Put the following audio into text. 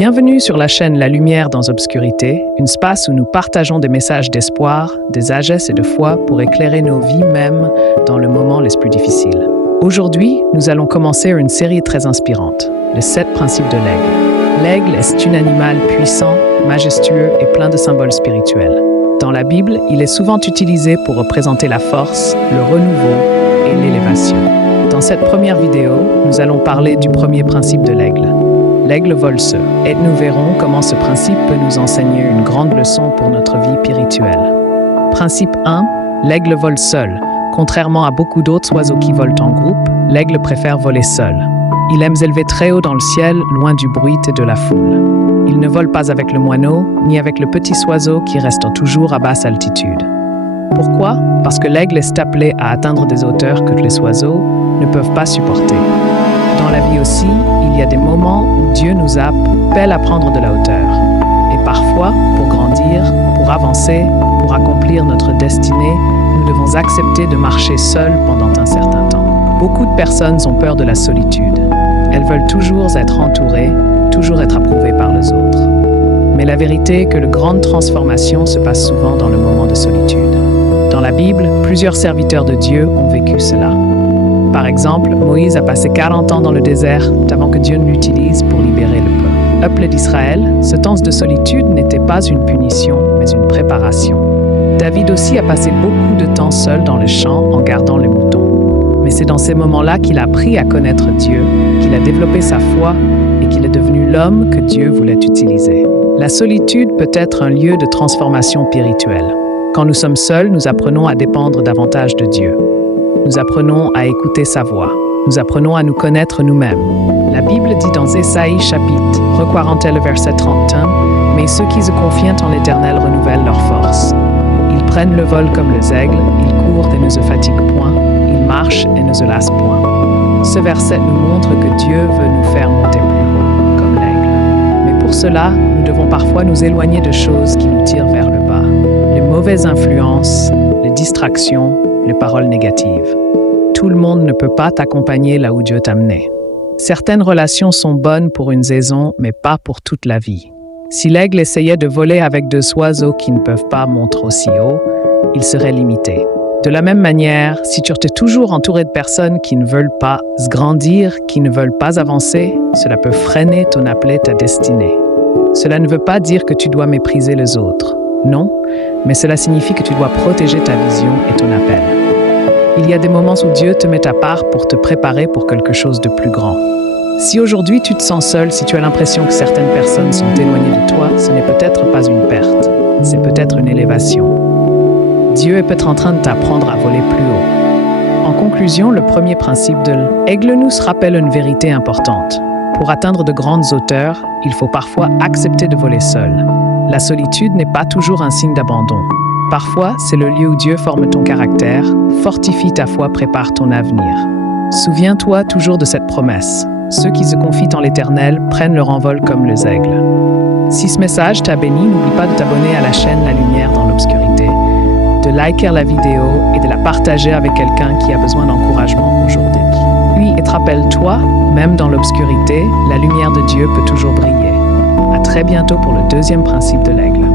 Bienvenue sur la chaîne La Lumière dans Obscurité, un espace où nous partageons des messages d'espoir, de sagesse et de foi pour éclairer nos vies même dans les moments les plus difficiles. Aujourd'hui, nous allons commencer une série très inspirante, les 7 principes de l'aigle. L'aigle est un animal puissant, majestueux et plein de symboles spirituels. Dans la Bible, il est souvent utilisé pour représenter la force, le renouveau et l'élévation. Dans cette première vidéo, nous allons parler du premier principe de l'aigle. L'aigle vole seul, et nous verrons comment ce principe peut nous enseigner une grande leçon pour notre vie spirituelle. Principe 1. L'aigle vole seul. Contrairement à beaucoup d'autres oiseaux qui volent en groupe, l'aigle préfère voler seul. Il aime s'élever très haut dans le ciel, loin du bruit et de la foule. Il ne vole pas avec le moineau, ni avec le petit oiseau qui reste toujours à basse altitude. Pourquoi? Parce que l'aigle est appelé à atteindre des hauteurs que les oiseaux ne peuvent pas supporter. Dans la vie aussi, il y a des moments où Dieu nous appelle à prendre de la hauteur. Et parfois, pour grandir, pour avancer, pour accomplir notre destinée, nous devons accepter de marcher seuls pendant un certain temps. Beaucoup de personnes ont peur de la solitude. Elles veulent toujours être entourées, toujours être approuvées par les autres. Mais la vérité est que de grandes transformations se passent souvent dans le moment de solitude. Dans la Bible, plusieurs serviteurs de Dieu ont vécu cela. Par exemple, Moïse a passé 40 ans dans le désert avant que Dieu ne l'utilise pour libérer le peuple d'Israël. Ce temps de solitude n'était pas une punition, mais une préparation. David aussi a passé beaucoup de temps seul dans les champs en gardant les moutons. Mais c'est dans ces moments-là qu'il a appris à connaître Dieu, qu'il a développé sa foi et qu'il est devenu l'homme que Dieu voulait utiliser. La solitude peut être un lieu de transformation spirituelle. Quand nous sommes seuls, nous apprenons à dépendre davantage de Dieu. Nous apprenons à écouter sa voix. Nous apprenons à nous connaître nous-mêmes. La Bible dit dans Ésaïe chapitre 41, verset 31, « Mais ceux qui se confient en l'Éternel renouvellent leur force. Ils prennent le vol comme les aigles, ils courent et ne se fatiguent point, ils marchent et ne se lassent point. » Ce verset nous montre que Dieu veut nous faire monter plus haut, comme l'aigle. Mais pour cela, nous devons parfois nous éloigner de choses qui nous tirent vers le bas. Les mauvaises influences, les distractions, les paroles négatives. Tout le monde ne peut pas t'accompagner là où Dieu t'a amené. Certaines relations sont bonnes pour une saison, mais pas pour toute la vie. Si l'aigle essayait de voler avec 2 oiseaux qui ne peuvent pas monter aussi haut, il serait limité. De la même manière, si tu es toujours entouré de personnes qui ne veulent pas se grandir, qui ne veulent pas avancer, cela peut freiner ton appel, ta destinée. Cela ne veut pas dire que tu dois mépriser les autres. Non, mais cela signifie que tu dois protéger ta vision et ton appel. Il y a des moments où Dieu te met à part pour te préparer pour quelque chose de plus grand. Si aujourd'hui tu te sens seul, si tu as l'impression que certaines personnes sont éloignées de toi, ce n'est peut-être pas une perte, c'est peut-être une élévation. Dieu est peut-être en train de t'apprendre à voler plus haut. En conclusion, le premier principe de l'aigle nous rappelle une vérité importante. Pour atteindre de grandes hauteurs, il faut parfois accepter de voler seul. La solitude n'est pas toujours un signe d'abandon. Parfois, c'est le lieu où Dieu forme ton caractère, fortifie ta foi, prépare ton avenir. Souviens-toi toujours de cette promesse. Ceux qui se confient en l'Éternel prennent leur envol comme les aigles. Si ce message t'a béni, n'oublie pas de t'abonner à la chaîne La Lumière dans l'Obscurité, de liker la vidéo et de la partager avec quelqu'un qui a besoin d'encouragement aujourd'hui. Puis, et rappelle-toi, même dans l'obscurité, la lumière de Dieu peut toujours briller. À très bientôt pour le deuxième principe de l'aigle.